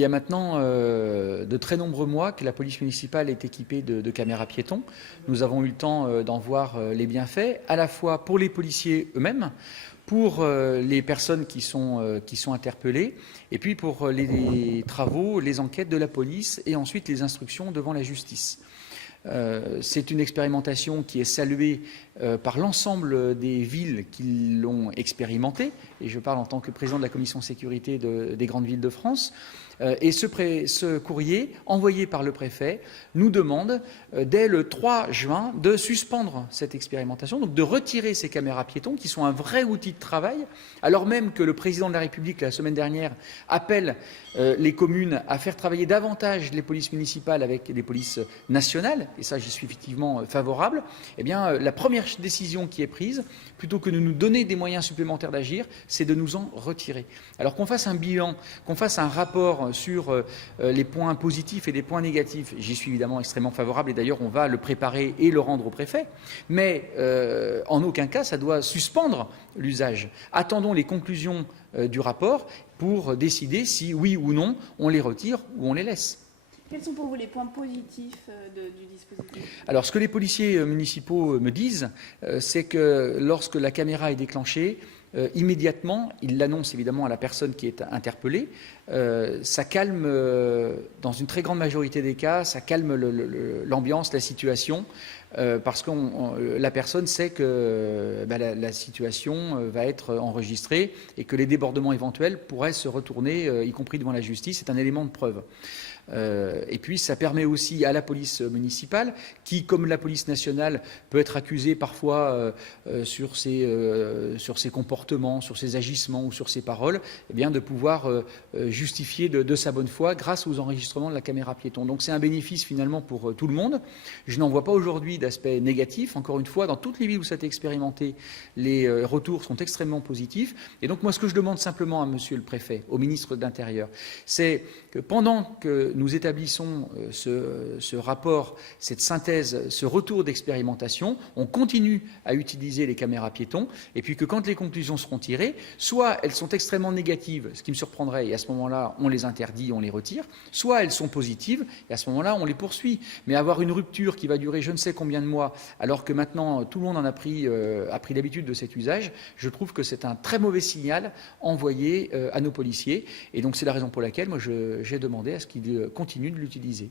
Il y a maintenant de très nombreux mois que la police municipale est équipée de caméras piétons. Nous avons eu le temps d'en voir les bienfaits, à la fois pour les policiers eux-mêmes, pour les personnes qui sont interpellées, et puis pour les travaux, les enquêtes de la police et ensuite les instructions devant la justice. C'est une expérimentation qui est saluée par l'ensemble des villes qui l'ont expérimentée, et je parle en tant que président de la commission sécurité des grandes villes de France. Et ce courrier envoyé par le préfet nous demande, dès le 3 juin, de suspendre cette expérimentation, donc de retirer ces caméras piétons qui sont un vrai outil de travail, alors même que le président de la République, la semaine dernière, appelle les communes à faire travailler davantage les polices municipales avec les polices nationales, et ça j'y suis effectivement favorable. Eh bien, la première décision qui est prise, plutôt que de nous donner des moyens supplémentaires d'agir, c'est de nous en retirer. Alors qu'on fasse un bilan, qu'on fasse un rapport sur les points positifs et les points négatifs, j'y suis évidemment extrêmement favorable, et d'ailleurs on va le préparer et le rendre au préfet, mais en aucun cas ça doit suspendre l'usage. Attendons les conclusions du rapport pour décider si oui ou non on les retire ou on les laisse. Quels sont pour vous les points positifs du dispositif? Alors, ce que les policiers municipaux me disent, c'est que lorsque la caméra est déclenchée, immédiatement, ils l'annoncent évidemment à la personne qui est interpellée. Ça calme, dans une très grande majorité des cas, ça calme l'ambiance, la situation, parce que la personne sait que la situation va être enregistrée et que les débordements éventuels pourraient se retourner, y compris devant la justice. C'est un élément de preuve. Et puis ça permet aussi à la police municipale, qui, comme la police nationale, peut être accusée parfois sur ses comportements, sur ses agissements ou sur ses paroles, eh bien, de pouvoir justifier de sa bonne foi grâce aux enregistrements de la caméra piéton. Donc c'est un bénéfice finalement pour tout le monde. Je n'en vois pas aujourd'hui d'aspect négatif. Encore une fois, dans toutes les villes où ça a été expérimenté, les retours sont extrêmement positifs. Et donc moi, ce que je demande simplement à Monsieur le Préfet, au ministre de l'Intérieur, c'est que pendant que nous établissons ce rapport, cette synthèse, ce retour d'expérimentation, on continue à utiliser les caméras piétons, et puis que quand les conclusions seront tirées, soit elles sont extrêmement négatives, ce qui me surprendrait, et à ce moment-là, on les interdit, on les retire, soit elles sont positives, et à ce moment-là, on les poursuit. Mais avoir une rupture qui va durer je ne sais combien de mois, alors que maintenant tout le monde en a pris l'habitude de cet usage, je trouve que c'est un très mauvais signal envoyé à nos policiers, et donc c'est la raison pour laquelle moi j'ai demandé à ce qu'ils continuent de l'utiliser.